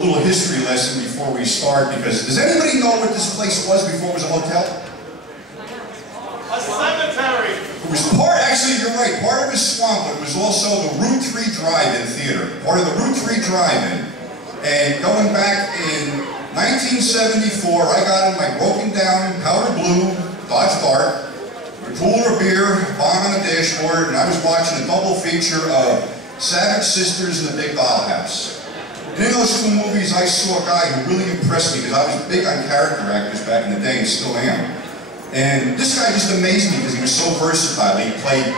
A little history lesson before we start, because does anybody know what this place was before it was a hotel? A cemetery! It was part, actually you're right, part of it was swamp, but it was also the Route 3 Drive-In Theater. Part of the Route 3 Drive-In. And going back in 1974, I got in my broken down powder blue Dodge Dart, a cooler of beer, bomb on the dashboard, and I was watching a double feature of Savage Sisters and the Big Dollhouse. And in those two movies, I saw a guy who really impressed me because I was big on character actors back in the day and still am. And this guy just amazed me because he was so versatile. He played a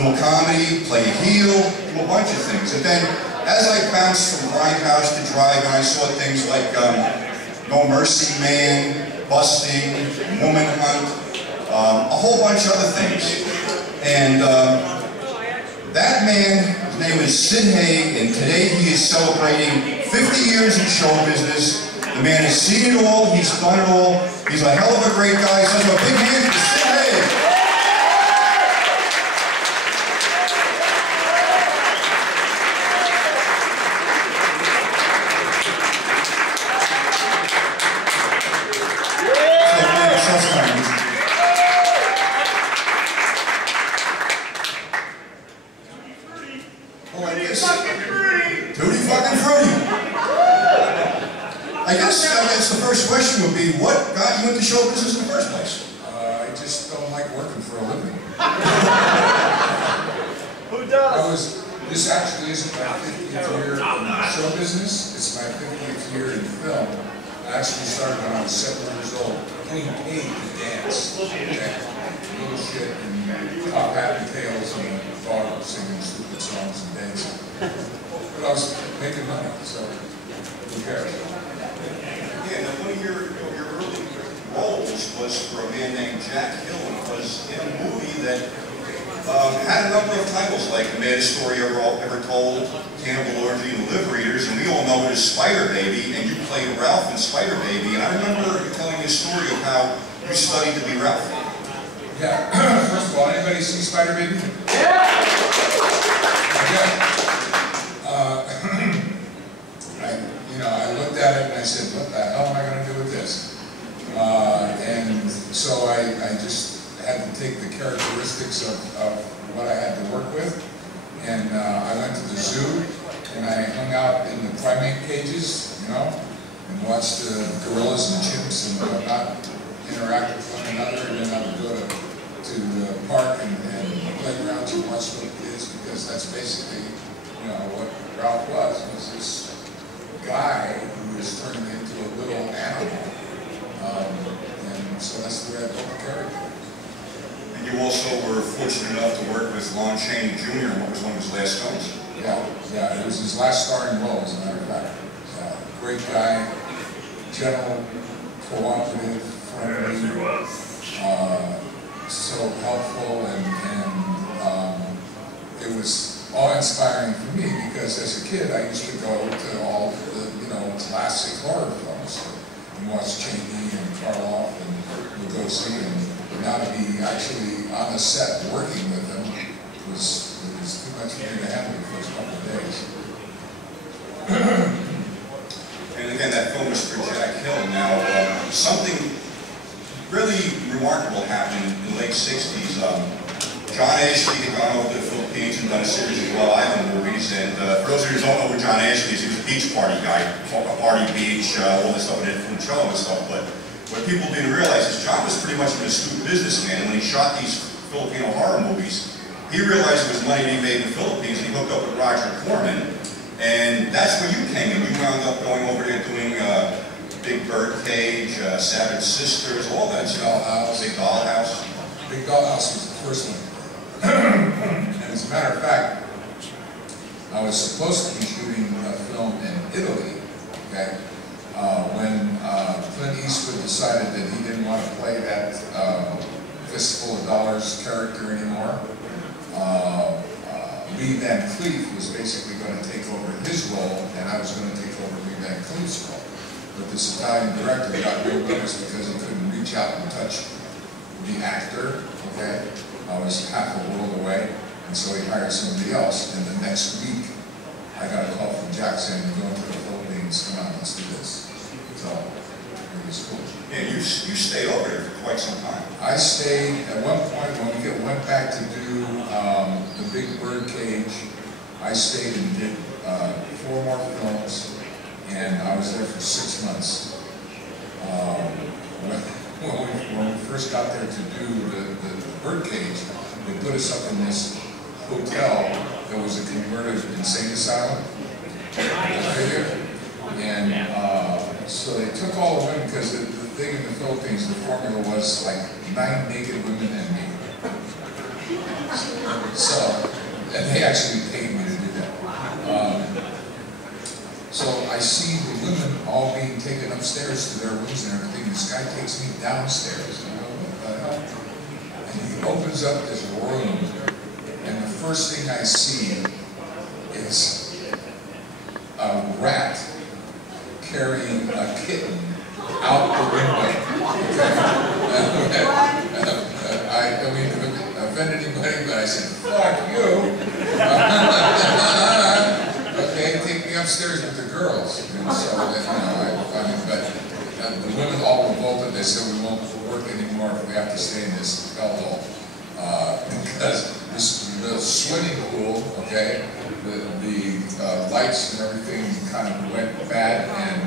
little comedy, played a heel, do a bunch of things. And then as I bounced from Grindhouse to Drive-In, I saw things like No Mercy Man, Busting, Woman Hunt, a whole bunch of other things. And that man, his name is Sid Haig, and today he is celebrating 50 years in show business. The man has seen it all, he's done it all. He's a hell of a great guy. So a big hand for Sid Haig. I guess the first question would be, what got you into show business in the first place? I just don't like working for a living. Who does? This actually isn't my 50th year in show business, it's my 50th year in film. I actually started when I was 7 years old, getting paid to dance. Little shit and top hat and tails and thought of singing stupid songs and dancing. But I was making money, so who cares? Yeah, now one of your early roles was for a man named Jack Hill, and was in a movie that had a number of titles like The Maddest Story Ever Told, Cannibal Orgy, and The Liver Eaters, and we all know it as Spider Baby, and you played Ralph in Spider Baby, and I remember you telling me a story of how you studied to be Ralph. Yeah, first of all, anybody see Spider Baby? Yeah! Okay. I looked at it and I said, what the hell am I going to do with this? And so I just had to take the characteristics of what I had to work with. And I went to the zoo and I hung out in the primate cages, and watched the gorillas and chimps and whatnot interact with one another. And then I would go to the park and playgrounds and watch little kids, because that's basically, what Ralph was this guy who was turned into a little animal, and so that's the way I built the character. And you also were fortunate enough to work with Lon Chaney Jr. in what was one of his last films. Yeah, it was his last starring role, as a matter of fact. Great guy, gentle, cooperative, friendly, so helpful, and it was awe-inspiring for me, because as a kid I used to go to all the classic horror films and watch Chaney and Karloff and Lugosi, and now to be actually on the set working with them was too much for me to handle the first couple of days. And again, that film was for Jack Hill. Now, something really remarkable happened in the late 60s. John Ashley had gone over to the Philippines and done a series of Well Island movies, and for those of you who don't know who John Ashley is, he was a beach party guy, Party Beach, all this stuff, and Funchal and stuff, but what people didn't realize is John was pretty much an astute businessman, and when he shot these Filipino horror movies, he realized it was money to be made in the Philippines, and he hooked up with Roger Corman, and that's where you came in. You wound up going over there doing Big Birdcage, Savage Sisters, all that stuff. Big Dollhouse. Big Dollhouse was the first one. And as a matter of fact, I was supposed to be shooting a film in Italy, okay, when Clint Eastwood decided that he didn't want to play that Fistful of Dollars character anymore. Lee Van Cleef was basically going to take over his role, and I was going to take over Lee Van Cleef's role. But this Italian director got real nervous because he couldn't reach out and touch the actor, okay? I was half a world away, and so he hired somebody else, and the next week I got a call from Jack saying, "We're going to the Philippines, come out and Okay, you stayed over there for quite some time. I stayed, at one point when we went back to do the big bird cage, I stayed and did 4 more films, and I was there for 6 months. When we first got there to do the bird cage, they put us up in this hotel that was a converted insane asylum. And so they took all the women, because the thing in the Philippines, the formula was like 9 naked women and me. So, and they actually paid me to do that. So I see the women all being taken upstairs to their rooms and everything. This guy takes me downstairs. You know, what the hell? And he opens up this room, and the first thing I see is a rat carrying a kitten out the window. I don't mean to offend anybody, but I said, fuck you. Okay, take me upstairs with the girls. And so, but the women all revolted. They said, we won't work anymore if we have to stay in this hellhole. Because the swimming pool, okay, the lights and everything kind of went bad, and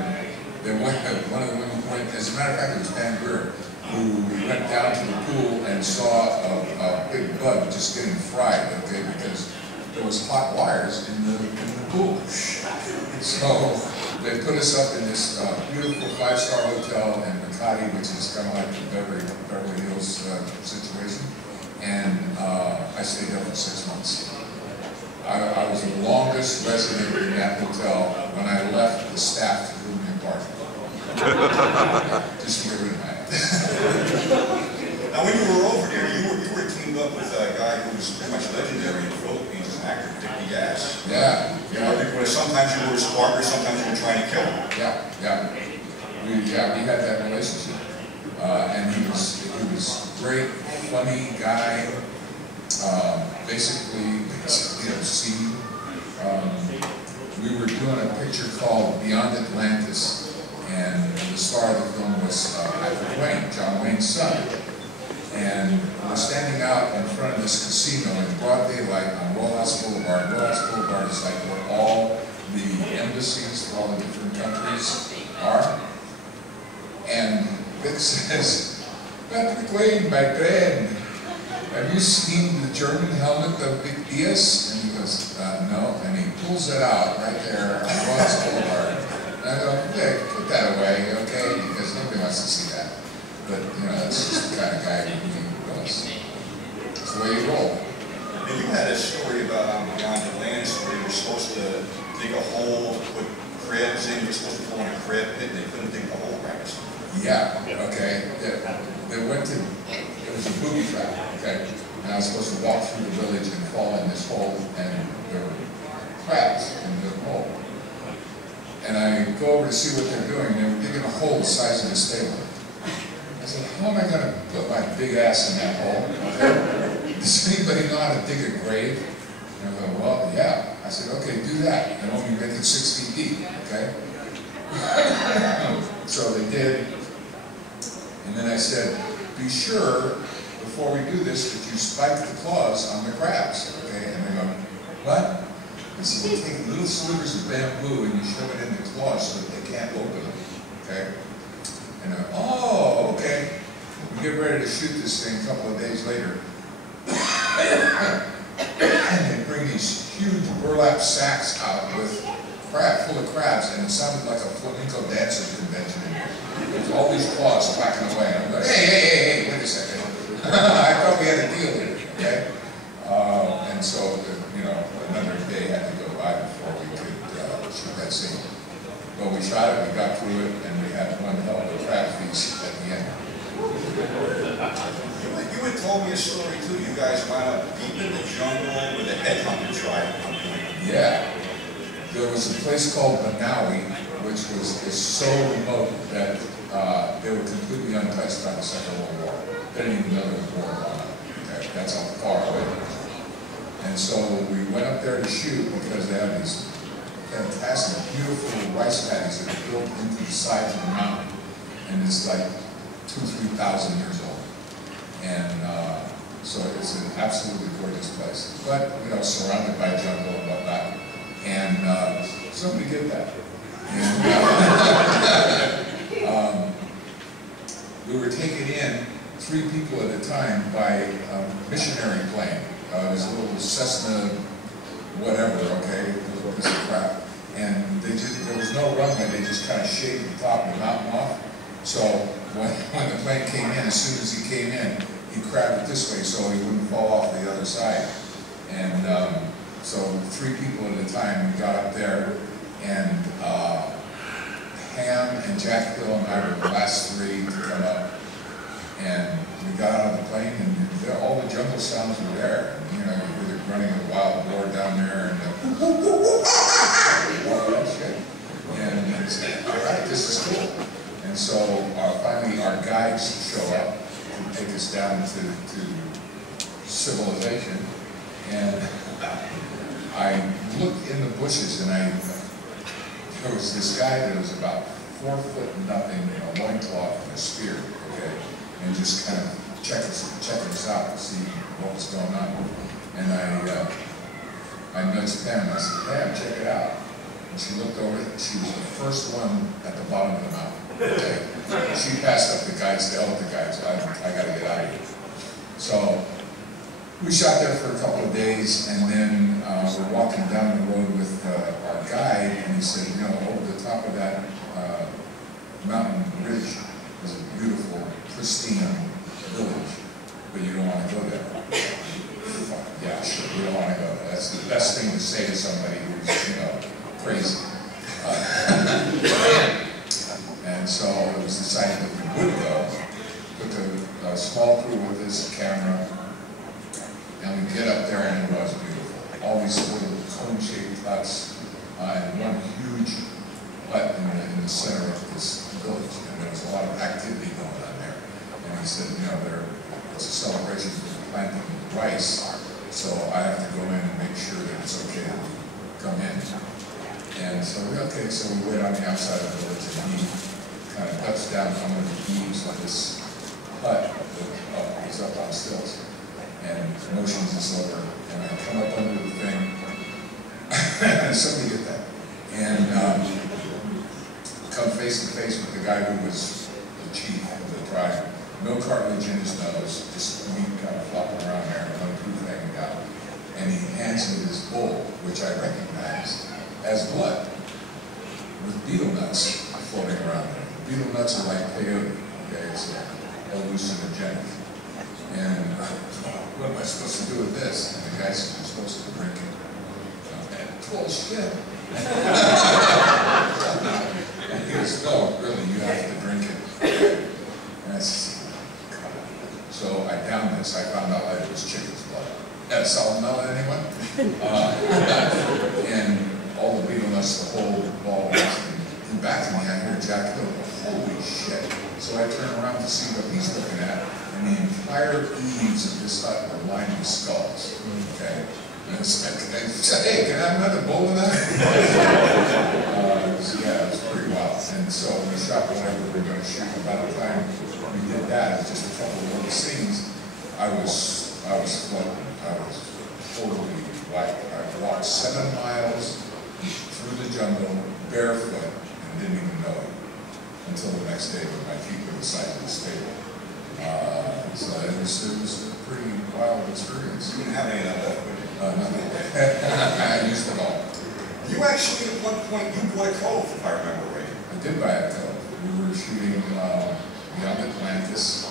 they went, one of the women went, as a matter of fact, it was Van Geur, who went down to the pool and saw a big bug just getting fried, okay, because there was hot wires in the pool. So they put us up in this beautiful 5-star hotel in Makati, which is kind of like the Beverly Hills situation, and I stayed there for 6 months. I was the longest resident in that hotel. When I left, the staff threw me apart. Just to get rid of my ass. Now, when you were over there, you were teamed up with a guy who was pretty much legendary in the Philippines as an actor, Dick Diaz. Yeah. You know, sometimes you were his partner, sometimes you were trying to kill him. Yeah. We had that relationship, and he was great, funny guy. Basically, we were doing a picture called Beyond Atlantis, and the star of the film was Wayne, John Wayne's son. And we're standing out in front of this casino in broad daylight on Rojas Boulevard. Rojas Boulevard is like where all the embassies for all the different countries are. And Vic says, Patrick Wayne, my friend, have you seen the German helmet of Vic Diaz? And he goes, no. And he pulls it out right there on Rojas Boulevard. And I go, Vic, put that away, okay? Because nobody wants to see that. But, you know, that's just the kind of guy who he was. It's the way you roll. And you had a story about Beyond Atlantis where you were supposed to dig a hole, put crabs in. You were supposed to go in a crab pit, and they couldn't dig the hole right. Yeah, okay. They went to, it was a booby trap, okay? And I was supposed to walk through the village and fall in this hole, and there were crabs in the hole. And I go over to see what they're doing. They were digging a hole the size of this table. I said, how am I going to put my big ass in that hole? Okay? Does anybody know how to dig a grave? And I go, well, yeah. I said, okay, do that, and only make it 6 feet deep, okay? So they did. And then I said, be sure, before we do this, that you spike the claws on the crabs, okay? And they go, what? I said, you take little slivers of bamboo and you shove it in the claws so that they can't open them, okay? And I go, oh, okay. We get ready to shoot this thing a couple of days later. And they bring these huge burlap sacks out with full of crabs, and it sounded like a flamenco dancer convention in here. There's all these claws clacking away. And I'm like, hey, wait a second. I thought we had a deal here, okay? And so, another day had to go by before we could shoot that scene. But we shot it, we got through it, and we had one hell of a crab feast at the end. You had told me a story too. You guys went up deep in the jungle with a headhunter tribe. Yeah. There was a place called Manawi, which is so remote that they were completely untouched by the Second World War. They didn't even know there was war going on. Okay? That's how far away it was. And so we went up there to shoot because they had these fantastic, beautiful rice paddies that are built into the sides of the mountain. And it's like 3,000 years old. And so it's an absolutely gorgeous place. But, you know, surrounded by jungle and whatnot. And somebody get that. And we were taken in, 3 people at a time, by a missionary plane. It was a little Cessna whatever, okay, it was a piece of crap. And there was no runway, they just kind of shaved the top of the mountain off. So when the plane came in, as soon as he came in, he crabbed it this way so he wouldn't fall off the other side. And so 3 people at a time, we got up there, and Ham and Jack Hill and I were the last 3 to come up. And we got out of the plane, and all the jungle sounds were there. And, you know, you were running a wild boar down there, and all that shit. And we said, all right, this is cool. And so finally our guides show up to take us down to civilization. And I looked in the bushes, and there was this guy that was about 4 foot nothing in a loincloth and a spear, okay? And just kind of checking us out to see what was going on. And I nudged Pam, and I said, Pam, check it out. And she looked over, and she was the first one at the bottom of the mountain. Okay? She passed up the guides, the elephant guides. I got to get out of here. So we shot there for a couple of days, and then we're walking down the road with our guide, and he said, you know, over the top of that mountain ridge is a beautiful, pristine village, but you don't want to go there. Yeah, sure, we don't want to go there. That's the best thing to say to somebody who's, you know, crazy. And so it was decided that we would go, took a small crew with this camera, and we get up there, and it was beautiful. All these little cone-shaped huts, and one huge hut in the center of this village, and there was a lot of activity going on there. And he said, you know, it's a celebration for planting rice, so I have to go in and make sure that it's okay to come in. And so, okay, so we wait on the outside of the village, and he kind of ducks down from one of the eaves of this hut that is up on stilts, and motions us over, and I come up under the thing, and somebody get that, and come face to face with the guy who was the chief of the tribe. No cartilage in his nose, just meat kind of flopping around there, and no tooth hanging out. And he hands me this bowl, which I recognized as blood, with beetle nuts floating around there. Beetle nuts are like peyote, okay? It's hallucinogenic. And what am I supposed to do with this? And the guy said, you're supposed to drink it. And bullshit. And he goes, no, really, you have to drink it. And I said, so I downed this. I found out that it was chicken's blood. Salmonella, anyone? And all the beetle nuts, the whole ball was in back of me. I hear Jack Hill go, holy shit. So I turn around to see what he's looking at, and the entire eaves of this hut were lined with skulls. Okay? And it's like, hey, can I have another bowl of that? Yeah, it was pretty wild. And so we shot whatever we were going to shoot. By the time we did that, it was just a couple of little scenes. I was floating. I was totally white. I walked 7 miles through the jungle barefoot and didn't even know it until the next day when my feet were the size of the stable. So it was a pretty wild experience. You didn't have any of that, did you? Nothing. I used it all. You actually, at one point, you bought a cove, if I remember right. I did buy a cove. We were shooting beyond Atlantis,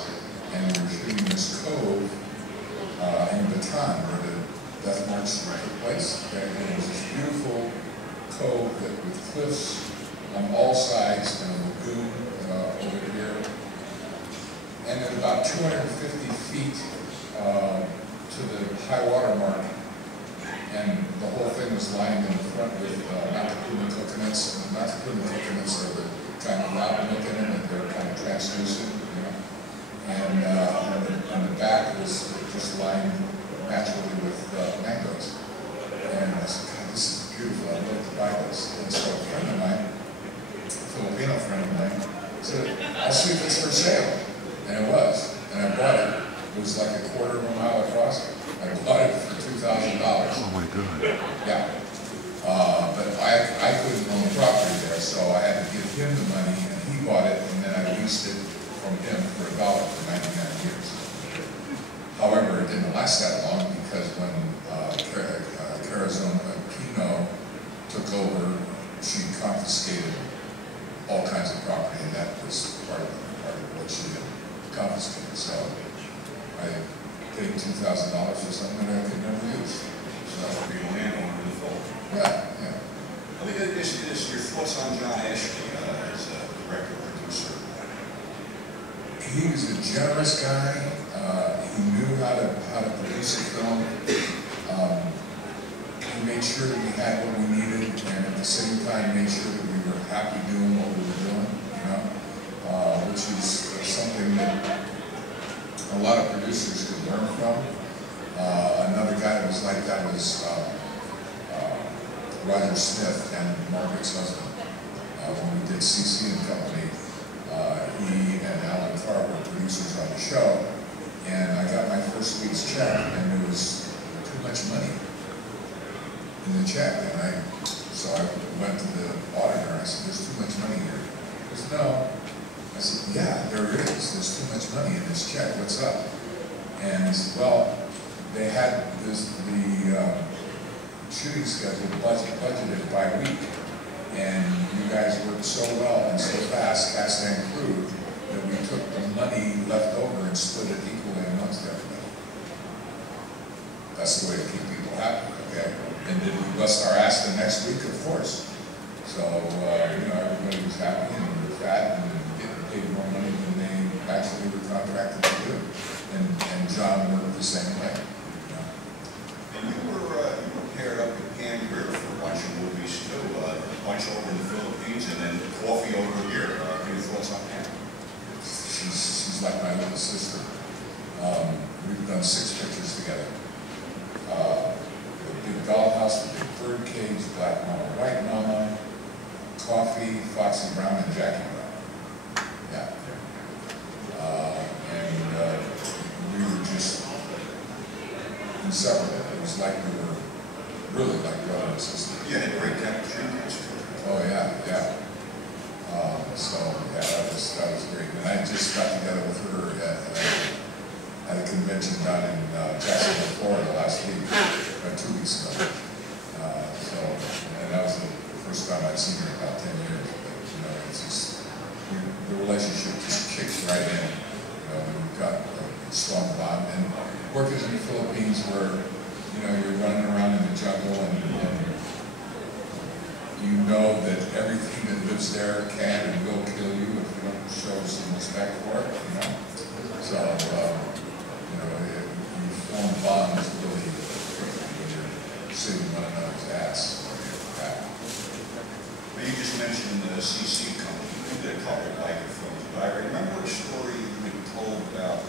and we were shooting this cove in Bataan, where the Death March took place. Okay? And it was this beautiful cove with cliffs on all sides and a lagoon over here. And at about 250 feet to the high water mark, and the whole thing was lined in the front with Matapuna coconuts. And Matapuna coconuts are the kind of loud looking, and they're kind of translucent, you know. And on the back was just lined naturally with mangoes. And I said, God, this is beautiful. I'd love to buy this. And so a friend of mine, a Filipino friend of mine, said, I'll see if it's for sale. And it was. And I bought it. It was like a quarter of a mile across. I bought it for $2,000. Oh my God. Yeah. But I couldn't own property there, so I had to give him the money, and he bought it, and then I leased it from him for $1 for 99 years. However, it didn't last that long because when Carazona Pino took over, she confiscated all kinds of property, and that was part of what she had confiscated. So I paid $2,000 for something that I could never use. So that would be a landowner in the fold. Yeah, yeah. Let me get this, your thoughts on John Ashley as a director, producer. He was a generous guy. He knew how to produce a film. He made sure that we had what we needed, and at the same time made sure that we were happy doing what we were doing, you know, which is something that a lot of producers could learn from. Another guy that was like that was Roger Smith and Margaret's husband. When we did CC and Company, he and Alan Clark were producers on the show, and I got my first week's check, and there was too much money in the check, and so I went to the auditor and I said, "There's too much money here." He said, "No." I said, "Yeah, there is. There's too much money in this check. What's up?" And he said, "Well, they had the shooting schedule budgeted by week, and you guys worked so well and so fast, cast and crew, that we took the money left over and split it equally amongst everybody." That's the way to keep people happy, okay? And did we bust our ass the next week? Of course. So, you know, everybody was happy and we were fat and getting paid more money than they actually were contracted to do. And John worked the same way. And you were paired up with Pam Greer for a bunch of movies too, a bunch over in the Philippines and then Coffee over here. What are your thoughts on Pam? She's like my little sister. We've done 6 pictures together. The Big Dollhouse, The Big Birdcage, Black Mama, White Mama, Coffee, Foxy Brown, and Jackie Brown. Yeah. And we were just inseparable. It was like we were really like brother and sister. You had a great chemistry. Oh yeah, yeah. So yeah, that was great. And I just got together with her at a convention down in Jacksonville, Florida last week, 2 weeks ago. And that was the first time I'd seen her in about 10 years. But you know, it's just the relationship just kicks right in. You know, we've got a strong bond. And working in the Philippines, where you know you're running around in the jungle and you know that everything that lives there can and will kill you if you don't show some respect for it, you know. So, you know, you form bonds really quickly when you're sitting one another's ass. Well, you just mentioned the CC Company. You did a couple of biker films, but I remember a story you had told about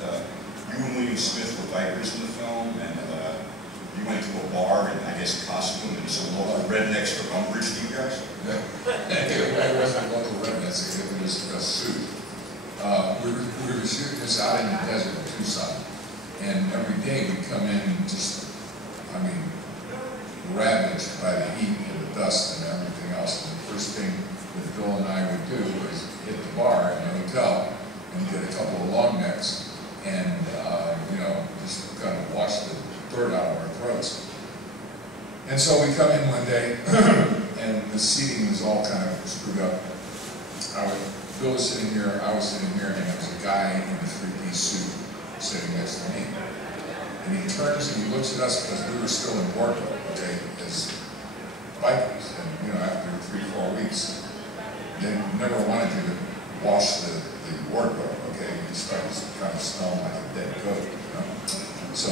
you and William Smith were bikers in the film, and you went to a bar in, I guess, costume, and some local rednecks took umbrage to you guys? It wasn't local rednecks, it was a suit. We were shooting this out in the desert in Tucson, and every day we come in and just, I mean, ravaged by the heat and the dust and everything else. And the first thing that Bill and I would do was hit the bar in the hotel and get a couple of long necks and, you know, just kind of wash the dirt out of our throats. And so we come in one day, and the seating was all kind of screwed up. Bill was sitting here, I was sitting here, and there was a guy in a 3-piece suit sitting next to me. And he turns and he looks at us because we were still in wardrobe, okay, as bikers. And, you know, after 3-4 weeks, they never wanted you to wash the wardrobe, okay? You started kind of smelling like a dead goat, you know? So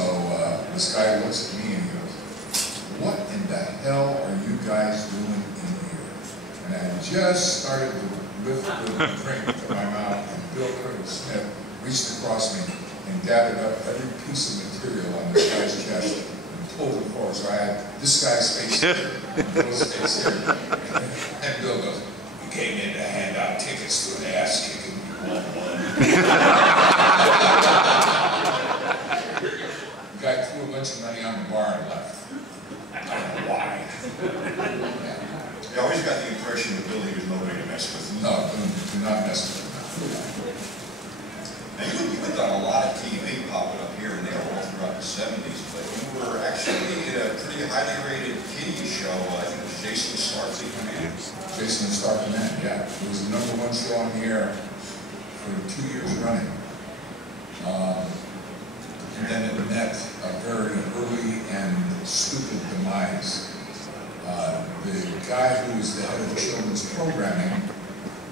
this guy looks at me and he goes, "What in the hell are you guys doing in here?" And I just started to lift the drink to my mouth, and Bill Smith reached across me and gathered up every piece of material on this guy's chest and pulled it forward. So I had this guy's face here, and Bill's face here. And Bill goes, "We came in to hand out tickets to an ass kicking. You want one?" have done a lot of TV popping up here and there all throughout the 70s, but you were actually in a pretty highly rated kiddie show. I think it was Jason Stark's Command. Jason Stark Command, yeah. It was the #1 show on the air for 2 years running. And then it met a very early and stupid demise. The guy who was the head of children's programming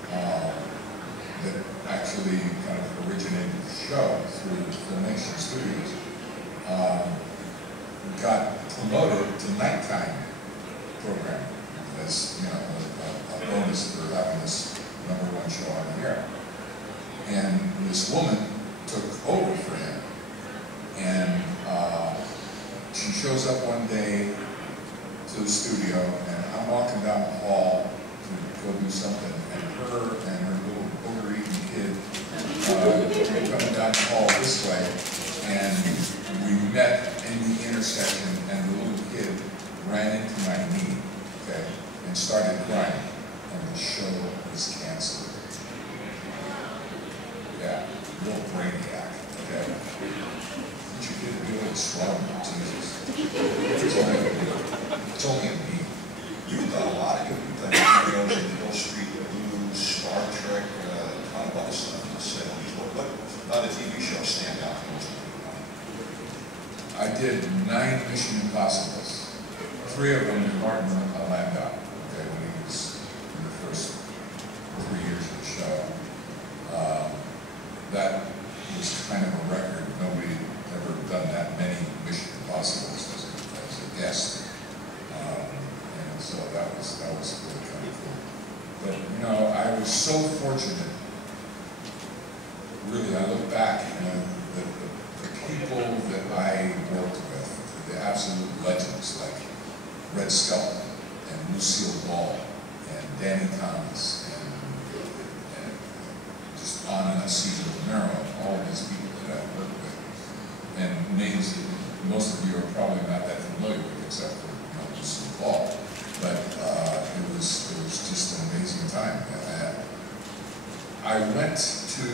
that actually kind of originated the show through Filmation Studios got promoted to nighttime programming as, you know, a bonus for having this #1 show on the air. And this woman took over for him, and she shows up one day to the studio, and I'm walking down the hall to go do something, and her little booger-eating kid coming down the hall this way, and we met in the intersection, and the little kid ran into my knee, okay, and started crying, and the show was canceled. Yeah, real brainiac, okay. What you did really strong, Jesus. It's only a me. You've done a lot of it. You've done videos in Hill Street Blues, Star Trek, a ton of other stuff in the 70s. What other TV shows stand out? I did 9 Mission Impossibles. 3 of them with Martin Landau, okay, when he was in the first 3 years of the show. That was kind of a record. Nobody had ever done that many Mission Impossibles as a guest. And so that was really kind of cool. But, you know, I was so fortunate. Really, I look back, you know, the people that I worked with, the absolute legends like Red Skelton and Lucille Ball and Danny Thomas and just on and on, Cesar Romero, all these people that I worked with, and names that most of you are probably not that familiar with, except for, you know, Lucille Ball. But it was just an amazing time. I went to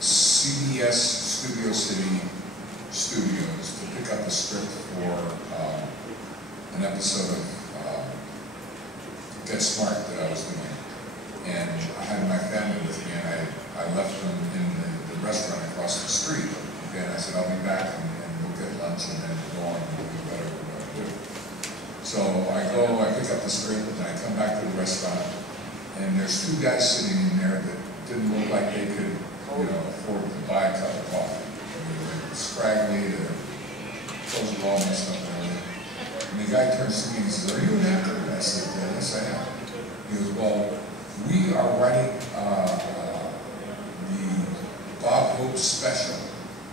CBS Studio City Studios to pick up a script for an episode of Get Smart that I was doing. And I had my family with me, and I left them in the restaurant across the street. Okay, and I said, I'll be back and we'll get lunch and then go on and we'll do whatever we're going to do. So I pick up the script and I come back to the restaurant, and there's 2 guys sitting in there that didn't look like they could, you know, afford to buy a cup of coffee. They were scraggly, their clothes were all messed up and everything. And the guy turns to me and he says, "Are you an actor?" And I said, "Yes, I am." He goes, "Well, we are writing the Bob Hope special.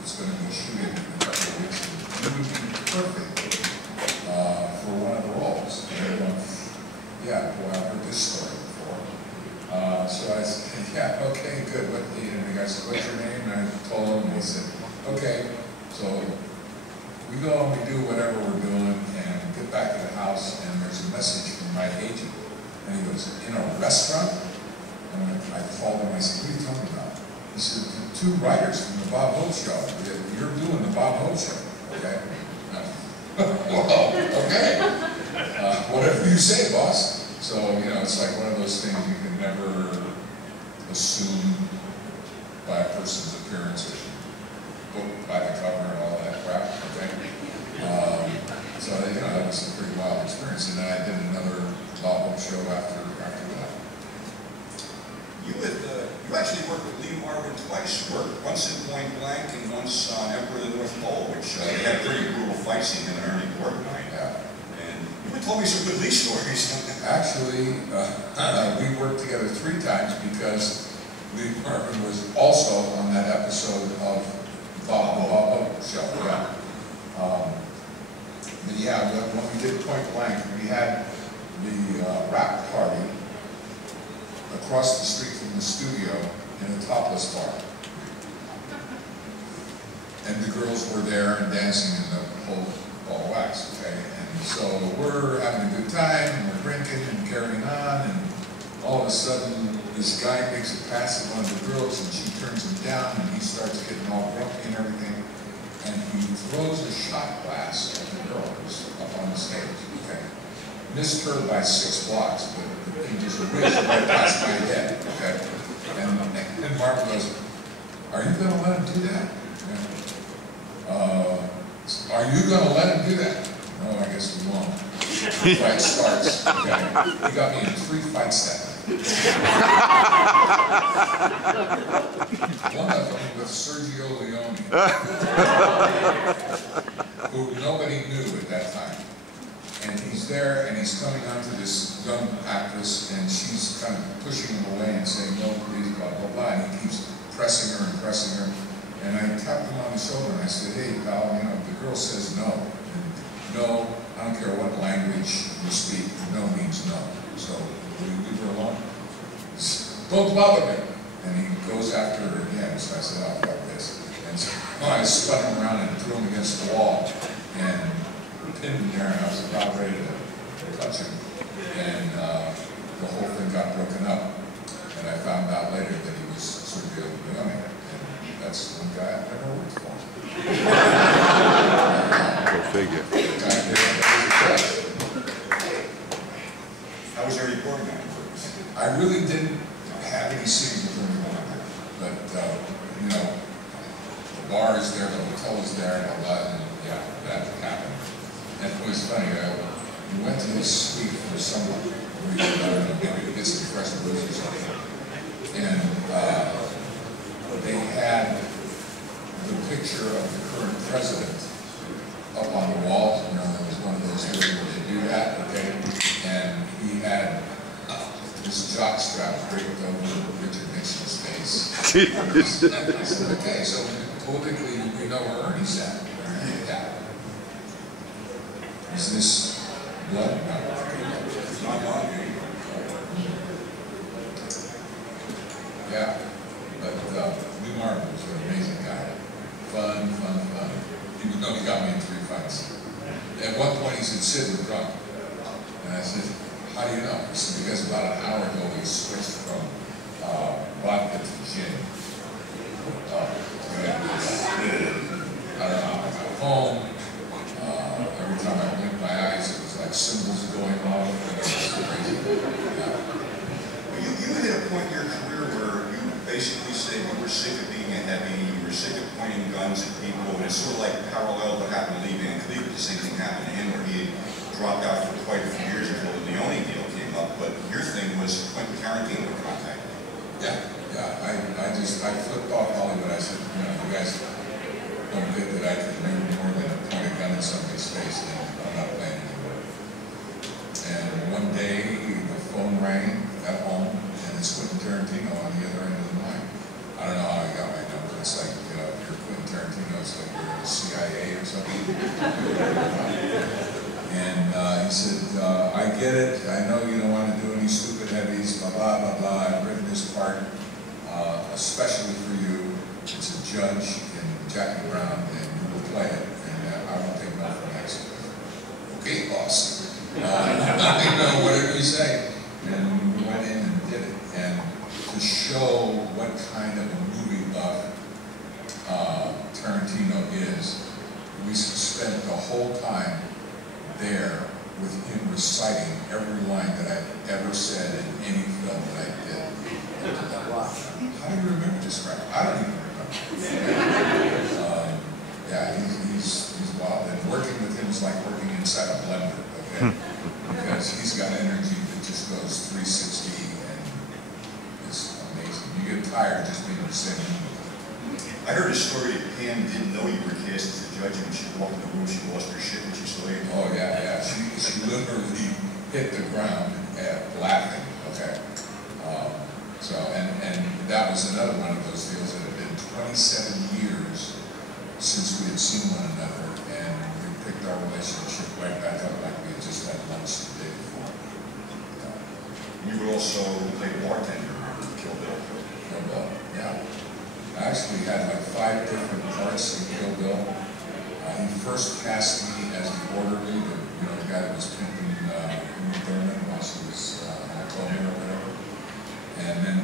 It's going to be shooting in a couple of weeks. You would be perfect for one of the roles." And I go, "Yeah, boy, I've heard this story before." So I said, "Yeah, okay, good." But the guy said, "What's your name?" And I told him, and he said, "Okay." So we go and we do whatever we're doing and get back to the house, and there's a message from my agent. And he goes, "In a restaurant?" And I called him, I said, "What are you talking about?" He said, "2 writers from the Bob Hope Show. You're doing the Bob Hope Show, okay?" Well, okay. Whatever you say, boss. So, you know, it's like one of those things you can never assume by a person's appearance or book by the cover and all that crap, okay? So, you know, that was a pretty wild experience. And then I did another Bob Hope Show after that. You actually worked with Lee Marvin twice. You worked once in Point Blank and once on Emperor of the North Pole, which they had a pretty brutal fight scene in an early Borgnine. Yeah. And you told me some good Lee stories. Actually, we worked together 3 times because Lee Marvin was also on that episode of Bob Hope Show. Yeah. But yeah, when we did Point Blank, we had the rap party across the street from the studio in a topless bar. And the girls were there and dancing in the whole ball of wax, okay? And so we're having a good time, and we're drinking and carrying on, and all of a sudden, this guy makes a pass at one of the girls, and she turns him down, and he starts getting all grumpy and everything, and he throws a shot glass at the girl who's up on the stage. Okay, missed her by 6 blocks, but he just whizzed right past my head. Okay, and Mark goes, "Are you going to let him do that?" Are you going to let him do that? No, I guess we won't. The fight starts. Okay, he got me in 3 fights that night. One of them with Sergio Leone, who nobody knew at that time. And he's there, and he's coming on to this young actress, and she's kind of pushing him away and saying, "No, please, blah, blah, blah," and he keeps pressing her and pressing her. And I tapped him on the shoulder, and I said, "Hey, pal, you know, the girl says no. And no, I don't care what language you speak, no means no. So, will you leave her alone? Don't bother me." And he goes after her again. So I said, "Oh, fuck this." And so I spun him around and threw him against the wall and pinned him there, and I was about ready to touch him. And the whole thing got broken up. And I found out later that he was Sergio Leone. And that's one guy I've never worked for. Go figure. How was your reporting on it? I really didn't have any scenes with him, but you know, the bar is there, the hotel is there, and all that, and yeah, that happened. And it was funny. We went to his suite for some reason, I don't know, maybe to get some fresh booze or something, and they had the picture of the current president up on the wall. You know, there was one of those areas where they do that, okay? And he had this jockstrap draped over Richard Nixon's face. I said, "Okay, so politically we know where Ernie's at." Yeah. Is this blood? No. It's not blood. Yeah. But Newmark was an amazing guy. Fun. Even though he got me in 3 fights. At one point he said, "Sid, we're drunk." And I said, "How do you know?" He said, "Because about an hour ago we switched from vodka to gin." I don't know, I got home. Every time I blinked my eyes, it was like symbols going off. It was crazy. Yeah. Well, you hit a point in your career where you basically said you were sick of being a heavy, you were sick of pointing guns at people, and it's sort of like parallel what happened to Lee Van Cleef. The same thing happened to him, where he had dropped out for quite a few years until the Leone deal came up. But your thing was Quentin Tarantino contact. Yeah. I flipped off Hollywood. I said, you know, you guys don't get that I can remember more than point a gun in somebody's face, and I'm not playing anymore. And one day the phone rang at home, and it's Quentin Tarantino on the other end of the line. I don't know how he got my number. It's like, you know, if you're Quentin Tarantino, it's like you're in the CIA or something. And he said, "I get it. I know you don't want to do any stupid heavies, blah, blah, blah, blah. I've written this part especially for you. It's a judge in Jackie Brown, and you will play it. And I won't take no for an accident." "Okay, boss." You know, whatever you say. And we went in and did it. And to show what kind of a movie buff Tarantino is, we spent the whole time there with him reciting every line that I've ever said in any film that I did. Wow. How do you remember this crap? I don't even remember. Yeah, he's wild. And working with him is like working inside a blender, okay? Because he's got energy that just goes 360, and it's amazing. You get tired just being in the same room. I heard a story that Pam didn't know you were cast as a judge, and when she walked in the room, she lost her shit when she saw you. Oh, yeah. She literally hit the ground laughing, okay? And that was another one of those deals that had been 27 years since we had seen one another, and we picked our relationship right back up like we had just had lunch the day before. You would also play the bartender in Kill Bill. Kill Bill, yeah. I actually had like 5 different parts in Kill Bill. He first cast me as the orderly, the guy that was pimping Uma Thurman while she was at home or whatever. And then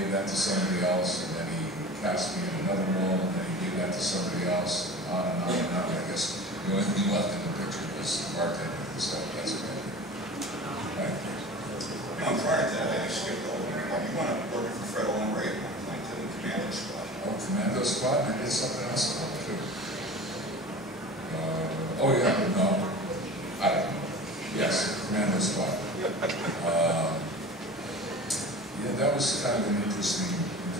gave that to somebody else, and then he cast me in another role, and then he gave that to somebody else, and on and on and on. I guess the only thing left in the picture was the bartender, so that's okay. Right. Prior to that, I skipped over. You want to work for Fred Owen Ray at one point to the Commando Squad. Oh, Commando Squad? I did something else about it, too. Oh, yeah, no. I don't know. Yes, Commando Squad. Yeah, that was kind of an interesting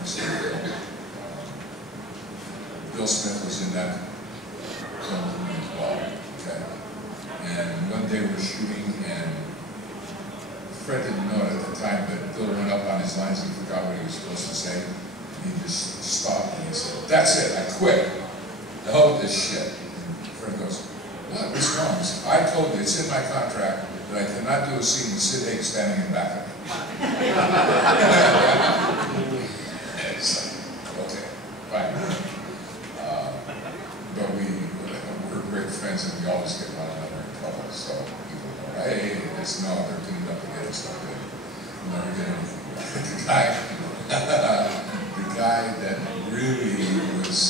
film. Bill Smith was in that film as well. Okay. And one day we're shooting, and Fred didn't know it at the time, but Bill went up on his lines and he forgot what he was supposed to say. And he just stopped and he said, "That's it, I quit. The hell with this shit." And Fred goes, "What? What's wrong?" He said, "I told you, it's in my contract that I cannot do a scene with Sid Haig standing in back of me." It's like, okay, fine. But we're great friends and we always get one another in trouble. So people go, "Hey, it's no, they're cleaned up again, it's not good. We'll never get anything." The guy that really was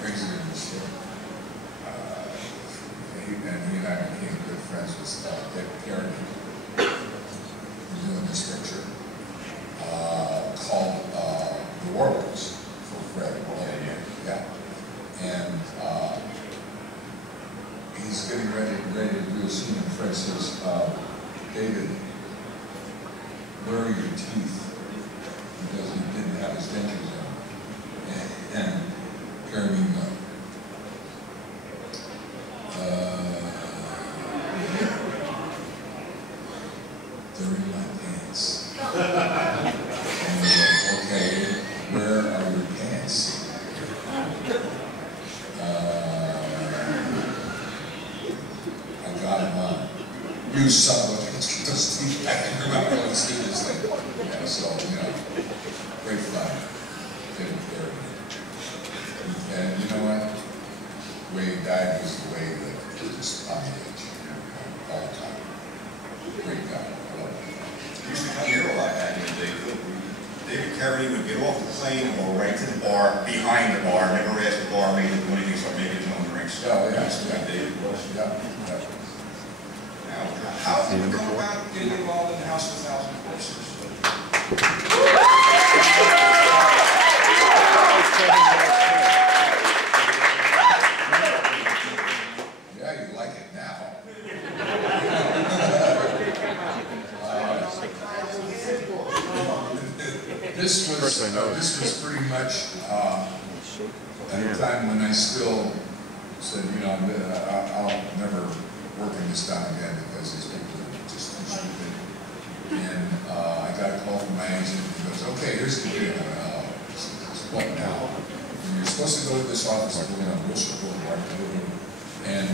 crazy in the shit, he and I became good friends, was Dick Carey. We're doing this picture called The Warlords for Fred. Yeah. And he's getting ready to do a scene, and Fred says, "David, where are your teeth?" Because he didn't have his dentures in. And Carey, they're in my pants. And he's like, "Okay, where are your pants?" I got him on. "You son of a bitch, get those teeth back." I remember going to see this thing. Yeah, so, great fun. Getting there. And you know what? The way he died was the way that he was just on the edge, all the time. Great guy. I love him. He used to come here a lot back in the day. David Carey would get off the plane and go right to the bar, behind the bar, never ask the barmaid to do anything, so maybe his own drinks. Oh, yeah. That's the way David was. Yeah. Now, how did you come about getting involved in the House of 1,000 Corpses? Yeah, you like it now. This was pretty much at a time when I still said, I'll never work in this town again because these people are just too stupid. And I got a call from my agent and he goes, "Okay, here's the deal. What now? And you're supposed to go to this office on Wilshire Boulevard and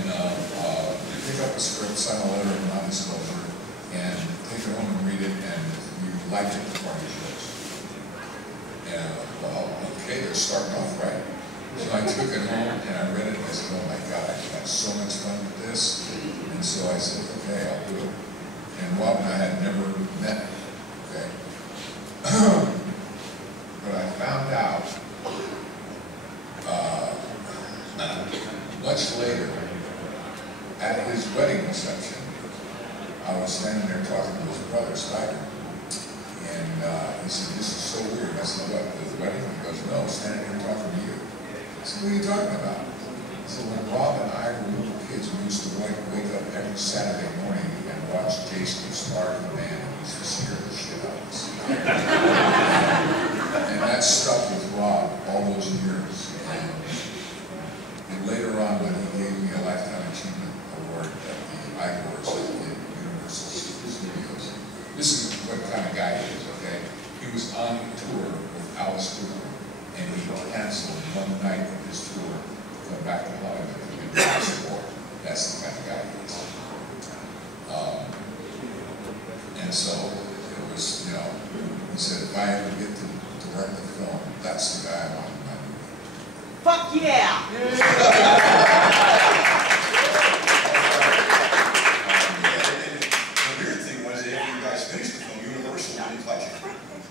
pick up a script, sign a letter of non-disclosure, and take it home and read it, and if you like it, the part is yours." And well, okay, they're starting off right. So I took it home and I read it and I said, "Oh my God, I had so much fun with this." And so I said, "Okay, I'll do it." And Rob and I had never met, okay? But I found out much later at his wedding reception, I was standing there talking to his brother, Steiger. And he said, "This is so weird." I said, "What, the wedding?" He goes, "No, standing here talking to you." I said, "What are you talking about?" He said, "When Rob and I were little kids, we used to wake up every Saturday morning and watch Jason, Star of the Man, and we used to scare the shit out of us." And that stuck with Rob all those years. And later on, when he gave me a Lifetime Achievement Award at the Igors at Universal Studios, this is what kind of guy he is, okay? He was on tour with Alice Cooper, and he canceled one night of his tour to come back to Hollywood to do the support. That's the kind of guy he is. And so it was, he said, "If I ever get to direct the film, that's the guy I want in my movie." Fuck yeah! The weird thing was that after you guys finished the film, Universal didn't touch it.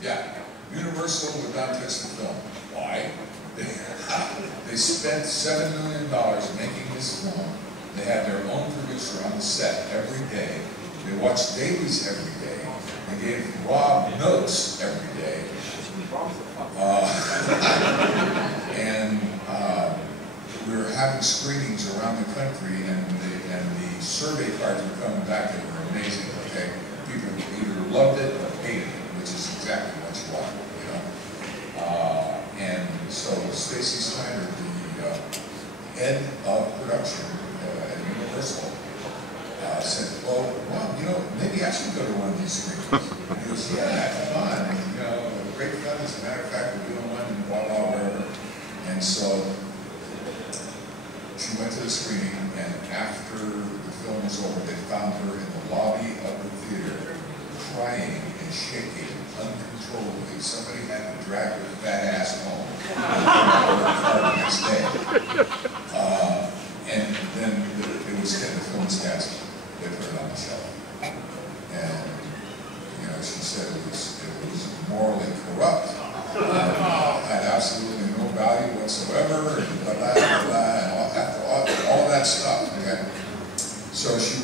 Yeah. Universal would not touch the film. Why? They spent $7 million making this film. They had their own producer on the set every day. They watched dailies every day. They gave Rob notes every day. And we were having screenings around the country, and the survey cards were coming back that were amazing. Okay, people either loved it or hated it, which is exactly what you want, you know. And so Stacy Snyder, the head of production at Universal, said, "Well, you know, maybe I should go to one of these screenings." And he goes, "Yeah, come on, and, you know, great fun. As a matter of fact, we're doing one in blah blah wherever." And so she went to the screening, and after the film was over, they found her in the lobby of the theater, crying and shaking uncontrollably. Somebody had to drag her fat ass home the next day. And then the film was canceled. They put it on the shelf. And, you know, she said it was morally corrupt, had absolutely no value whatsoever, and blah, blah, blah, blah, and all that stuff, okay? So she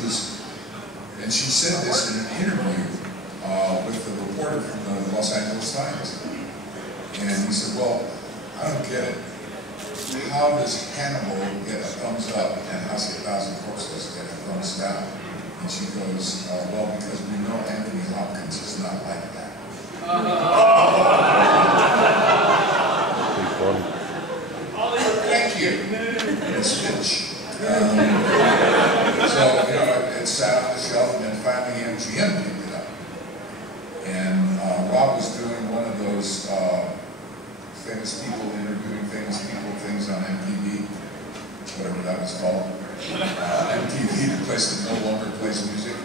said this in an interview with the reporter from the Los Angeles Times. And he said, "Well, I don't get it. How does Hannibal get a thumbs up and House of 1,000 Corpses get a thumbs down?" And she goes, "Well, because we know Anthony Hopkins is not like that." Thank you, Miss Finch. So, you know, it sat on the shelf, and then finally MGM picked it up. And Rob was doing one of those famous people interviewing famous people things on MTV, whatever that was called. MTV, the place that no longer plays music.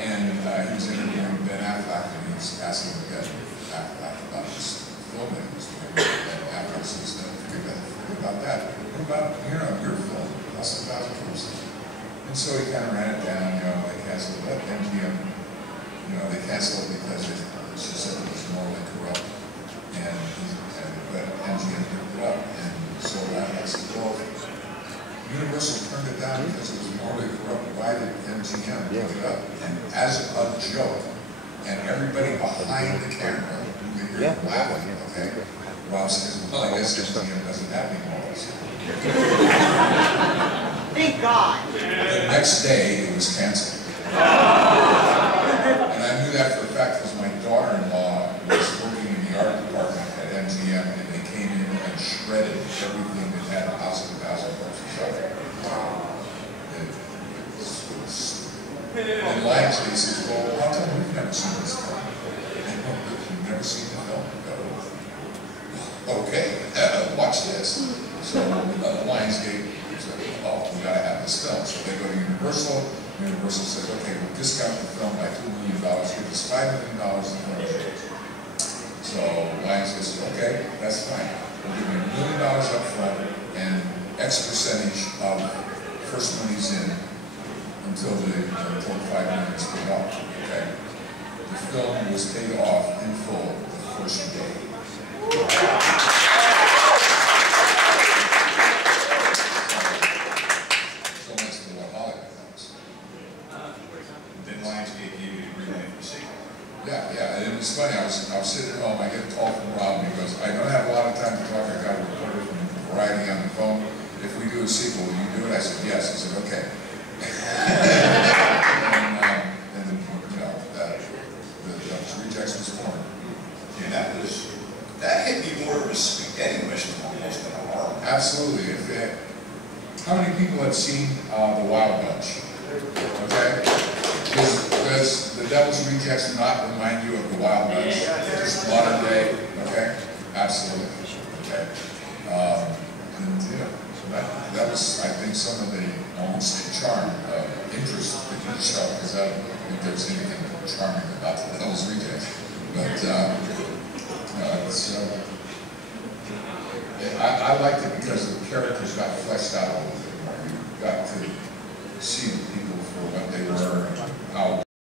And he was interviewing Ben Affleck, and he was asking Affleck about this film that he was doing. And Affleck says, "No, forget about that. What about, you know, your film, House of 1,000 Corpses?" And so he kind of ran it down, you know, they canceled it. MGM, you know, they canceled it because she said it was morally corrupt. But MGM picked it up. And so I said, "Well, Universal turned it down because it was morally corrupt. Why did MGM pick it up?" And as a joke, and everybody behind the camera, you hear laughing, okay? Rob says, "Well, I guess MGM doesn't have any morals." Thank God. The next day, it was canceled. And I knew that for a fact because my daughter-in-law was working in the art department at MGM, and they came in and shredded everything that had a House of 1,000 Corpses on it. And Lionsgate says, "Well, how come we've never seen this film?" "You've never seen the film?" "Okay, watch this." So Lionsgate said, "Oh, we gotta have this film." So they go to Universal. Universal says, "Okay, we'll discount the film by $2 million, give us $5 million in commercials." So Lionsgate says, "Okay, that's fine. We'll give you $1 million up front and X percentage of first money's in until the $5 million is paid off." Okay. The film was paid off in full the first day. Yeah, and it was funny, I was sitting at home, I get a call from Rob, and he goes, "I don't have a lot of time to talk, I got a reporter from Variety on the phone. If we do a sequel, will you do it?" I said, "Yes." He said, "Okay." And then, you know, the Rejects was formed. And that hit me more of a spaghetti western almost than a horror. Absolutely. How many people have seen The Wild Bunch? Okay? Does The Devil's Rejects not remind you of The Wild Bunch? Just modern day, okay? Absolutely, okay? And, you know, that was, I think, some of the, almost charm, interest that you show, because I don't think there's anything charming about The Devil's Rejects. But, you know, it's, I liked it because the characters got fleshed out a little bit more. You got to see